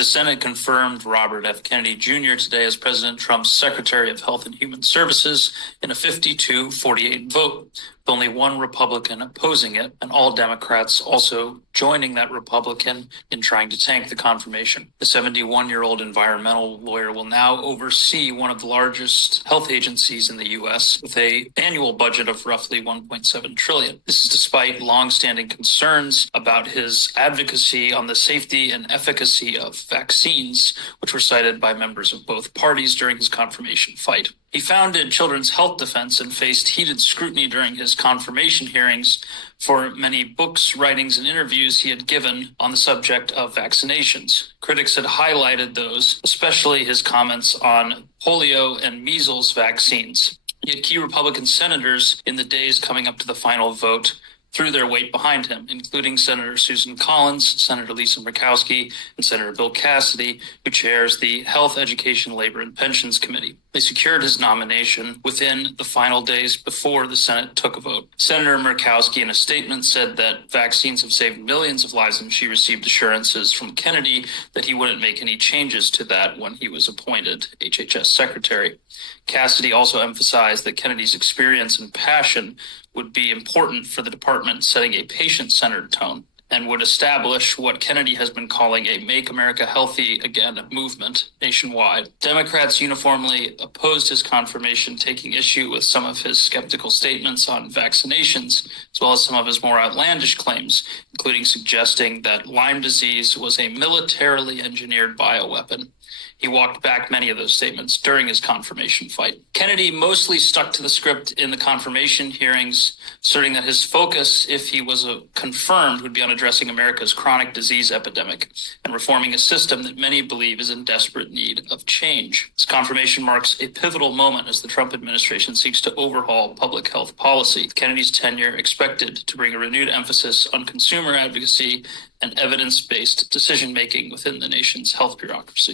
The Senate confirmed Robert F. Kennedy Jr. today as President Trump's Secretary of Health and Human Services in a 52-48 vote, with only one Republican opposing it, and all Democrats also joining that Republican in trying to tank the confirmation. The 71-year-old environmental lawyer will now oversee one of the largest health agencies in the U.S. with an annual budget of roughly $1.7 trillion. This is despite longstanding concerns about his advocacy on the safety and efficacy of vaccines, which were cited by members of both parties during his confirmation fight. He founded Children's Health Defense and faced heated scrutiny during his confirmation hearings for many books, writings, and interviews he had given on the subject of vaccinations. Critics had highlighted those, especially his comments on polio and measles vaccines. Yet key Republican senators in the days coming up to the final vote threw their weight behind him, including Senator Susan Collins, Senator Lisa Murkowski, and Senator Bill Cassidy, who chairs the Health, Education, Labor, and Pensions Committee. They secured his nomination within the final days before the Senate took a vote. Senator Murkowski, in a statement, said that vaccines have saved millions of lives, and she received assurances from Kennedy that he wouldn't make any changes to that when he was appointed HHS Secretary. Cassidy also emphasized that Kennedy's experience and passion would be important for the department, setting a patient-centered tone, and would establish what Kennedy has been calling a Make America Healthy Again movement nationwide. Democrats uniformly opposed his confirmation, taking issue with some of his skeptical statements on vaccinations, as well as some of his more outlandish claims, including suggesting that Lyme disease was a militarily engineered bioweapon. He walked back many of those statements during his confirmation fight. Kennedy mostly stuck to the script in the confirmation hearings, asserting that his focus, if he was confirmed, would be on addressing America's chronic disease epidemic and reforming a system that many believe is in desperate need of change. His confirmation marks a pivotal moment as the Trump administration seeks to overhaul public health policy. Kennedy's tenure expected to bring a renewed emphasis on consumer advocacy and evidence-based decision-making within the nation's health bureaucracy.